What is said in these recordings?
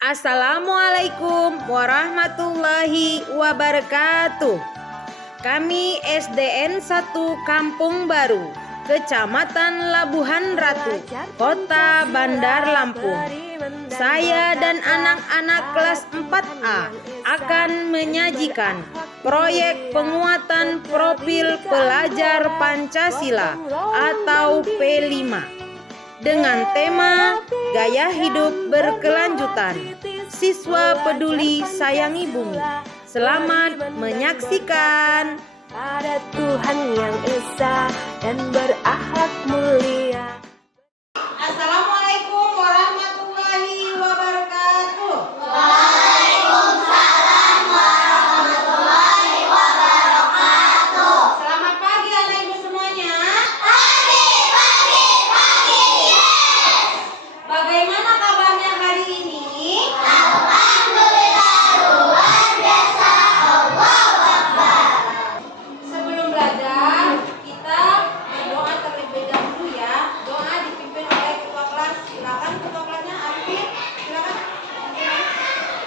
Assalamualaikum warahmatullahi wabarakatuh. Kami SDN 1 Kampung Baru, Kecamatan Labuhan Ratu, Kota Bandar Lampung. Saya dan anak-anak kelas 4A akan menyajikan proyek penguatan profil pelajar Pancasila atau P5 dengan tema Gaya Hidup Berkelanjutan. Siswa peduli sayangi bumi. Selamat menyaksikan. Pada Tuhan yang esa dan berakhlak mulia. Assalamualaikum warahmatullahi wabarakatuh. Waalaikumsalam warahmatullahi wabarakatuh. Selamat pagi anak ibu semuanya. Pagi. Bagaimana kabarnya hari ini? Alhamdulillah luar biasa. Allahu Akbar. Sebelum belajar, kita berdoa terlebih dahulu ya. Doa dipimpin oleh ketua kelas. Silakan ketua kelasnya Arifin. Silakan.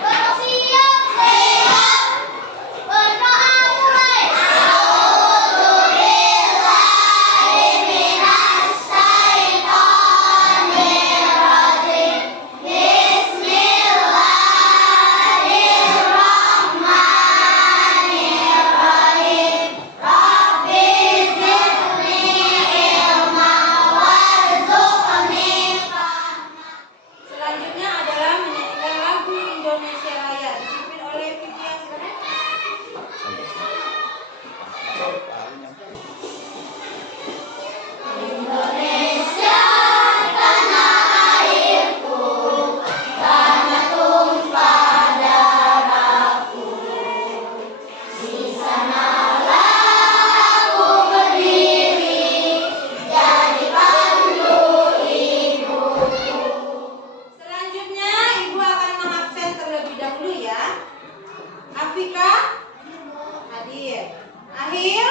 Bersiap. Berdoa mulai. A'udzubillahi minasyaitonirrajim. Bismillahirrahmanirrahim. Rabbi zidni ilma warzuqni fahma. Selanjutnya adalah menyanyikan lagu Indonesia Raya dipimpin oleh Vivian. Silakan. Indonesia tanah airku, tanah tumpah darahku. Di sanalah aku berdiri, jadi pandu ibuku. Selanjutnya ibu akan mengabsen terlebih dahulu ya. Afika hadir, Ahil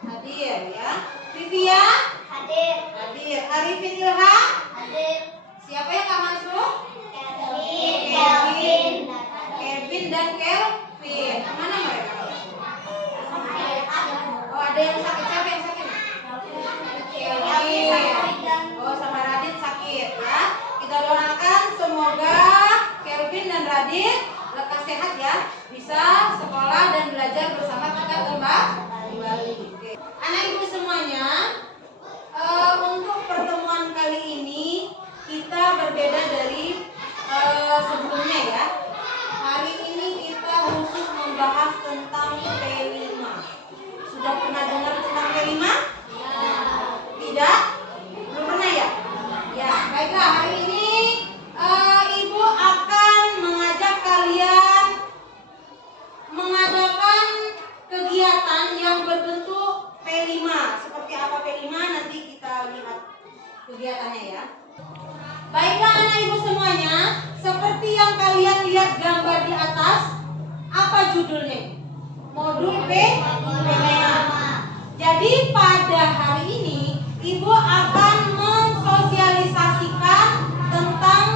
hadir ya, Vivia Hadir, hadir, Arifin Ilham. hadir. Siapa yang nggak masuk? Kelvin, Kevin dan Kelvin. Kemana mereka? Oh, ada yang sakit. Siapa yang sakit? Kelvin. Oh, sama Radit sakit ya. Kita doakan semoga Kelvin dan Radit lekas sehat ya, bisa sekolah dan belajar bersama kita kembali. Oke. Anak ibu semuanya, untuk pertemuan kali ini kita berbeda dari sebelumnya ya. Hari ini kita khusus membahas tentang P5. Sudah pernah dengar tentang P5? Tidak? Belum pernah ya? Ya, baiklah, hari ini ibu akan mengajak kalian mengadakan kegiatan yang berbentuk P5. Seperti apa P5 nanti kita lihat kegiatannya ya. Baiklah anak ibu semuanya, seperti yang kalian lihat gambar di atas, apa judulnya? Modul P5. Jadi pada hari ini ibu akan mensosialisasikan tentang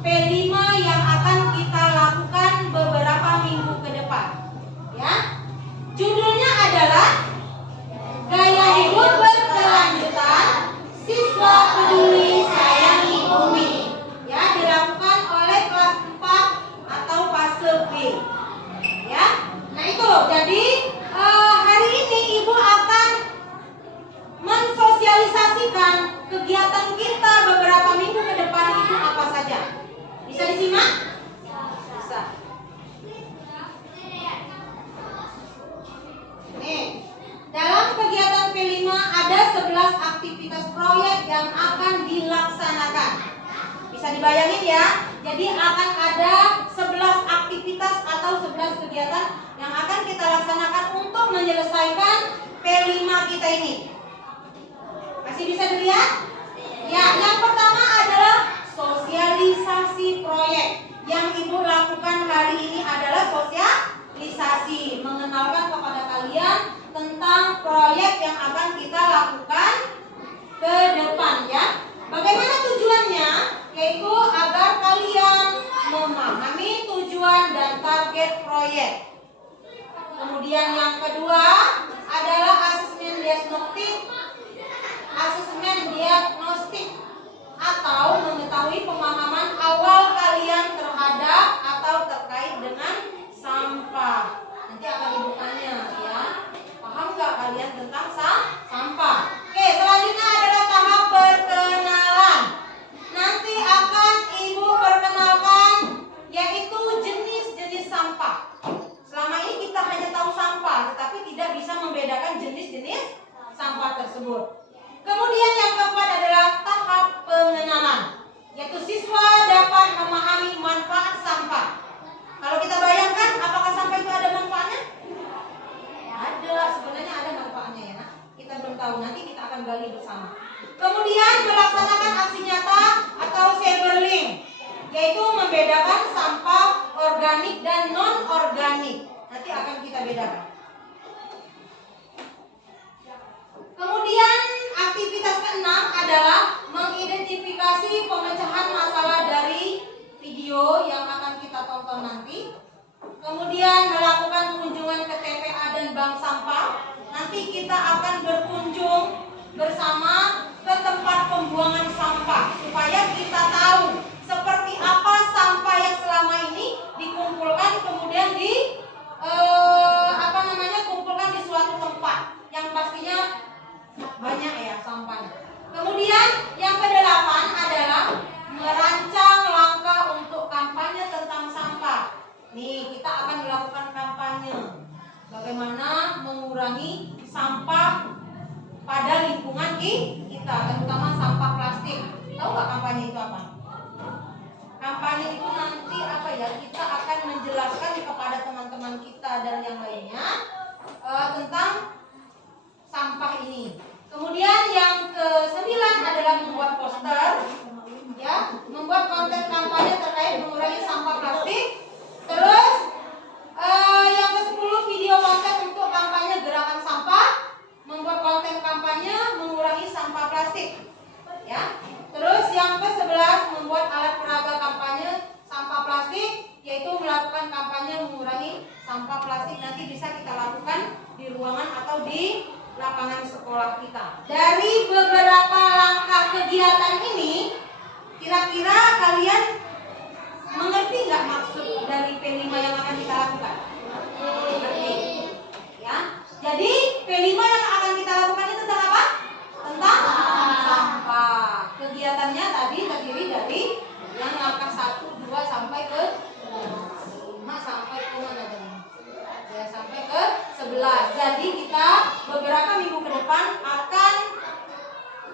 P5 yang akan kita lakukan beberapa minggu ke depan. Ya. Judulnya adalah Gaya Hidup Berkelanjutan, Siswa Peduli Sayangi Bumi. Ya, dilakukan oleh kelas 4 atau fase B. Ya. Nah, itu. Jadi hari ini ibu akan mensosialisasikan kegiatan kita beberapa minggu ke depan itu apa saja. Bisa disimak? Bisa. Nih, dalam kegiatan P5 ada 11 aktivitas proyek yang akan dilaksanakan. Bisa dibayangin ya. Jadi akan ada 11 aktivitas atau 11 kegiatan yang akan kita laksanakan untuk menyelesaikan P5 kita ini. Masih bisa dilihat? Ya, yang pertama adalah sosialisasi proyek. Yang ibu lakukan hari ini adalah sosialisasi, mengenalkan kepada kalian tentang proyek yang akan kita lakukan ke depan ya. Bagaimana tujuannya? Yaitu agar kalian memahami target proyek. Kemudian yang kedua adalah asesmen diagnostik atau mengetahui pemahaman awal kalian terhadap atau terkait dengan sampah. Nanti akan Ibu tanya ya. Paham nggak kalian tentang sampah? Oke, selanjutnya adalah tahap perkenalan. Nanti akan Ibu perkenalkan yaitu jenis-jenis sampah. Selama ini kita hanya tahu sampah, tetapi tidak bisa membedakan jenis-jenis sampah tersebut. Kemudian yang keempat adalah tahap pengenalan, yaitu siswa dapat memahami manfaat sampah. Kalau kita bayangkan, apakah sampah itu ada manfaatnya? Ada, sebenarnya ada manfaatnya ya. Nah, kita belum tahu, nanti kita akan gali bersama. Kemudian melaksanakan aksi nyata atau sampling, yaitu membedakan sampah organik dan non organik. Nanti akan kita bedakan. Kemudian aktivitas keenam adalah mengidentifikasi pemecahan masalah dari video yang akan kita tonton nanti. Kemudian melakukan kunjungan ke TPA dan bank sampah. Nanti kita akan berkunjung bersama ke tempat pembuangan sampah supaya kita tahu seperti apa sampah yang selama ini dikumpulkan kemudian kumpulkan di suatu tempat yang pastinya banyak ya sampahnya. Kemudian yang kedelapan adalah merancang langkah untuk kampanye tentang sampah. Nih, kita akan melakukan kampanye bagaimana mengurangi sampah pada lingkungan kita, terutama sampah plastik. Tahu nggak kampanye itu apa? Kampanye itu nanti kita akan menjelaskan kepada teman-teman kita dan yang lainnya tentang sampah ini. Kemudian yang ke-9 adalah membuat poster, ya, membuat konten kampanye terkait mengurangi sampah plastik. Terus yang ke-10 video konten untuk kampanye gerakan sampah, membuat konten kampanye mengurangi sampah plastik, ya. Terus yang ke-11 membuat alat peraga kampanye sampah plastik, yaitu melakukan kampanye mengurangi sampah plastik. Nanti bisa kita lakukan di ruangan atau di lapangan sekolah kita. Dari beberapa langkah kegiatan ini, kira-kira kalian mengerti nggak maksud dari P5 yang akan kita lakukan? Mengerti? Ya. Jadi P5 yang akan kita lakukan itu tentang apa? Tentang sampah. Kegiatannya tadi terdiri dari yang langkah 1, 2 sampai ke 5 sampai ke mana tadi? Ya, sampai ke 11. Jadi kita beberapa minggu ke depan akan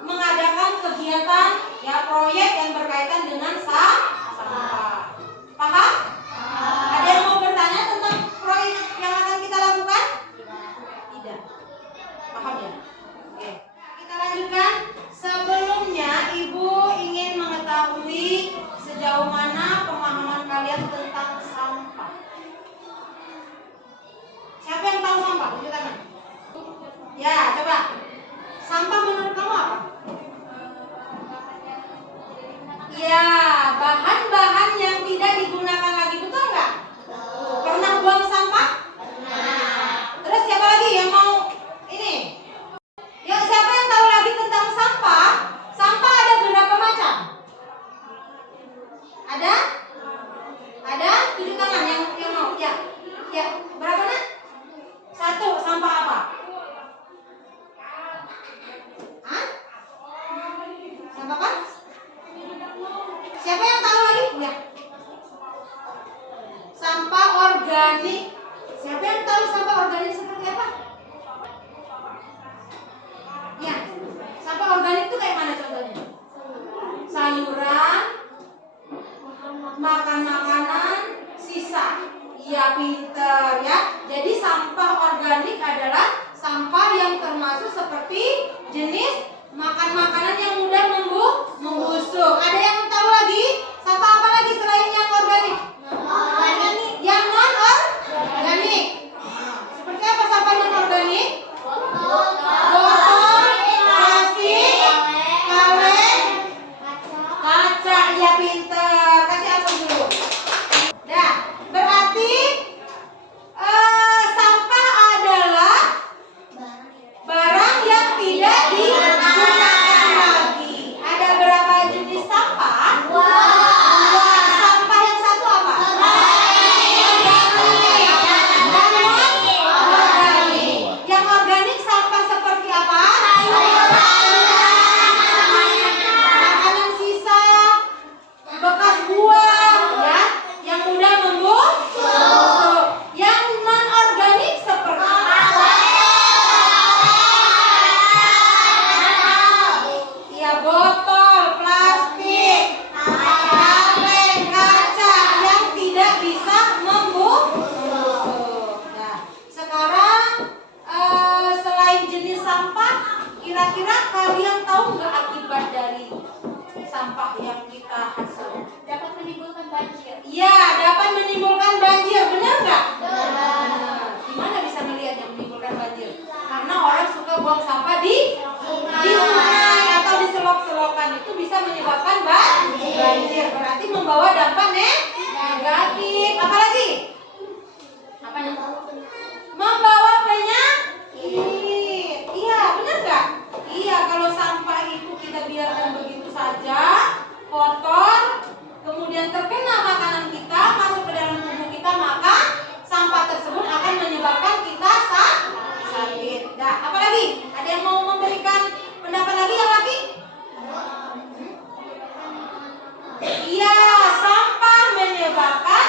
mengadakan kegiatan ya proyek yang berkaitan dengan sampah. Paham? Ada yang mau bertanya tentang proyek yang akan kita lakukan? Tidak. Paham ya? Oke. Kita lanjutkan. Sebelumnya Ibu ingin mengetahui sejauh mana pemahaman kalian tentang sampah. Siapa yang tahu sampah? Tunjuk tangan. Ya, coba. Sampah menurut kamu apa? Ya, bahan-bahan yang tidak digunakan lagi, betul nggak? Pernah buang sampah? Pernah. Terus siapa lagi yang mau ini? Ya, siapa yang tahu lagi tentang sampah? Sampah ada berapa macam? Ada? Ada? Tunjuk tangan yang mau. Ya. Ya, berapa nak? 1, sampah apa? Hah? Sampah apa? Siapa yang tahu lagi? Ya. Sampah organik. Siapa yang tahu sampah organik seperti apa? Ya. Sampah organik itu kayak mana contohnya? Sayuran, makan-makanan, sisa. Iya, pinter ya. Jadi sampah organik adalah sampah yang termasuk seperti jenis makan-makanan yang mudah membusuk. Ada yang tahu lagi? Sampah apa lagi selain yang organik? Yang non organik. Seperti apa sampah non organik? Botol, plastik, kaleng, kaca. Ya, pinter. Kasih aku dulu. Dah, berarti Iya, dapat menimbulkan banjir, benar nggak? Gimana bisa melihatnya menimbulkan banjir? Karena orang suka buang sampah di sungai atau di selok-selokan, itu bisa menyebabkan banjir. Berarti membawa dampak negatif. Apalagi? Apa nih? Membawa penyakit. Iya, benar nggak? Iya, kalau sampah itu kita biarkan begitu saja, kotor, kemudian terkena makanan kita, masuk ke dalam tubuh kita, maka sampah tersebut akan menyebabkan kita sakit. Nah, apalagi? Ada yang mau memberikan pendapat lagi yang lagi? Iya, sampah menyebabkan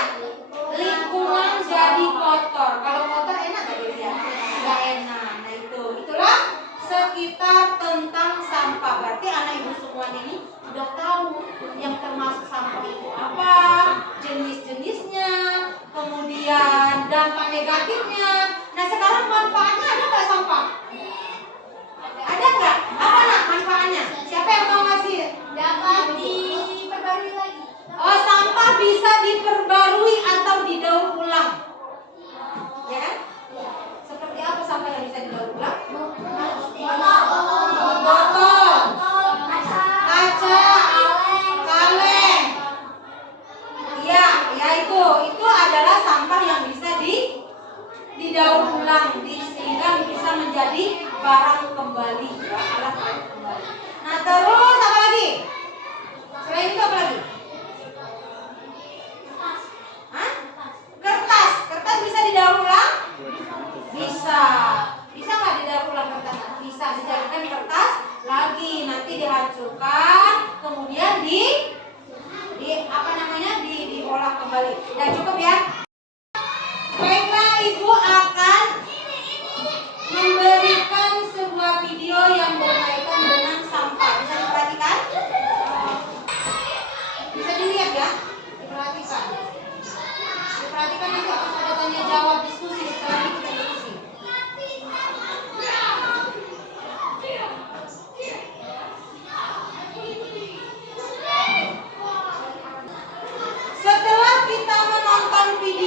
lingkungan jadi kotor. Kalau kotor enak nggak dilihat? Nggak enak. Nah itulah sekitar tentang sampah. Berarti anak ibu semua ini sudah tahu yang termasuk sampah itu apa, jenis-jenisnya, kemudian dampak negatifnya. Nah sekarang manfaatnya ada nggak sampah? Ada nggak? Apa nak manfaatnya? Siapa yang mau ngasih? Dapat diperbarui lagi. Oh, sampah bisa diperbarui atau didaur ulang. Ya kan? Seperti apa sampah yang bisa didaur ulang? Botol, kaca, kaleng. Iya, ya itu adalah sampah yang bisa didaur ulang, sehingga bisa menjadi barang kembali, ya, alat kembali. Nah terus apa lagi? Selain itu apa lagi? Hah? Kertas bisa didaur ulang? Bisa nggak didaur ulang kertas? Bisa dijadikan kertas lagi, nanti dihancurkan, kemudian diolah kembali. Dan cukup ya. Baiklah, ibu akan memberikan sebuah video yang berkaitan dengan sampah. Bisa diperhatikan? Bisa dilihat ya? Diperhatikan. Diperhatikan nanti akan ada tanya jawab diskusi setelah ini kita diskusi. Setelah kita menonton video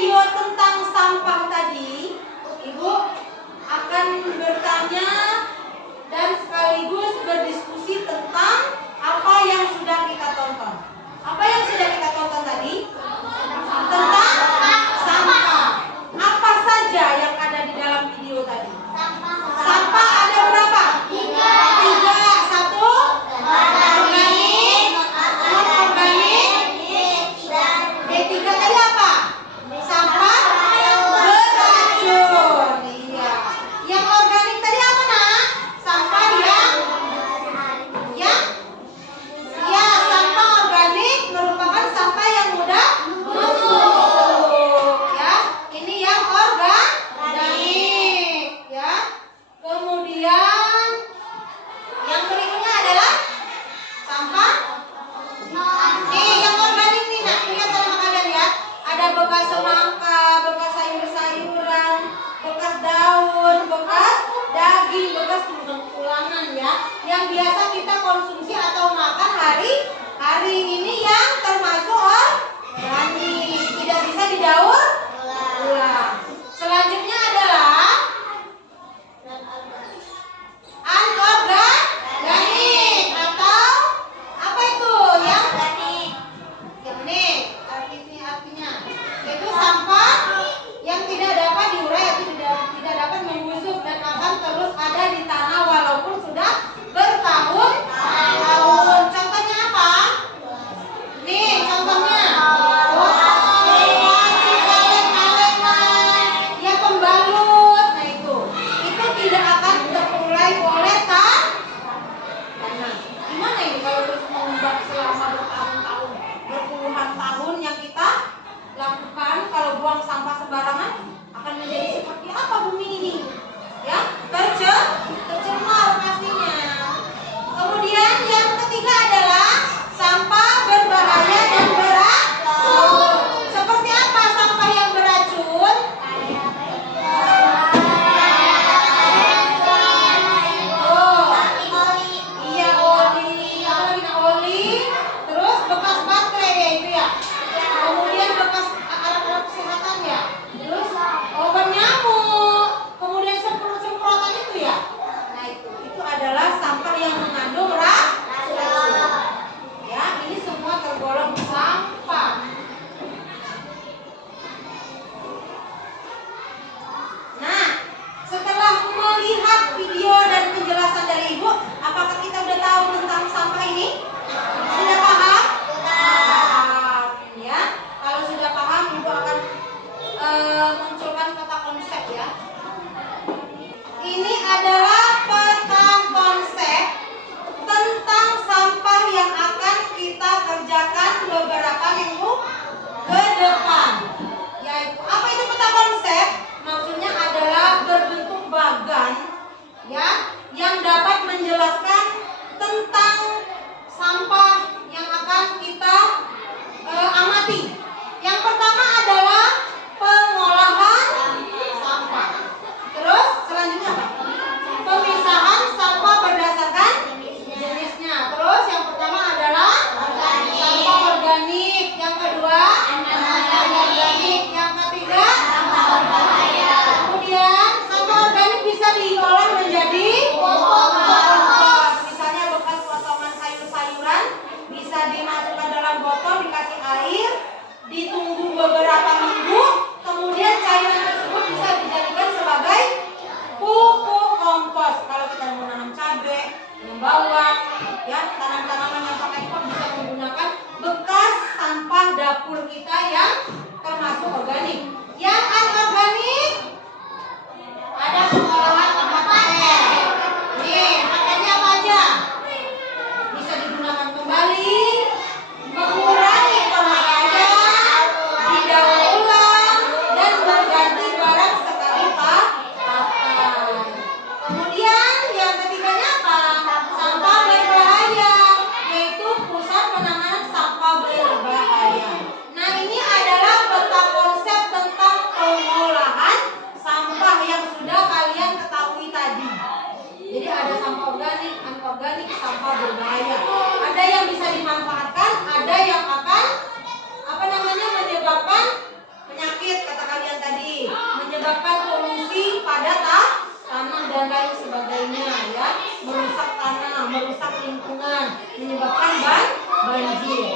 menyebabkan banjir.